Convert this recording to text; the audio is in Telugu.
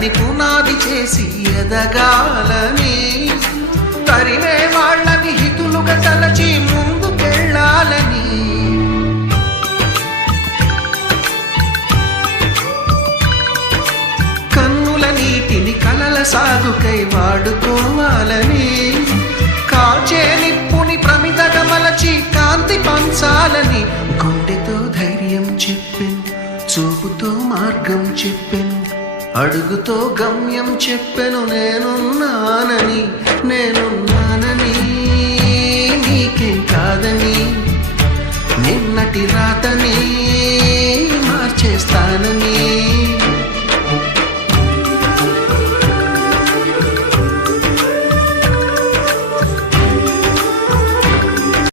కలని పునాది చేసి ఎదగాలని, తరిమే వాళ్ళని హితులుగా తలచి ముందుకెళ్ళాలని, కన్నుల నీటిని కలల సాగుకై వాడుకోవాలని, కాచే నిప్పుని ప్రమిదగా మలచి కాంతి పంచాలని, గుండెతో ధైర్యం చెప్పెను, చూపుతో మార్గం చెప్పెను, అడుగుతో గమ్యం చెప్పెను, నేనున్నానని నేనున్నానని, నీకేం కాదని, నిన్నటి రాతని మార్చేస్తానని.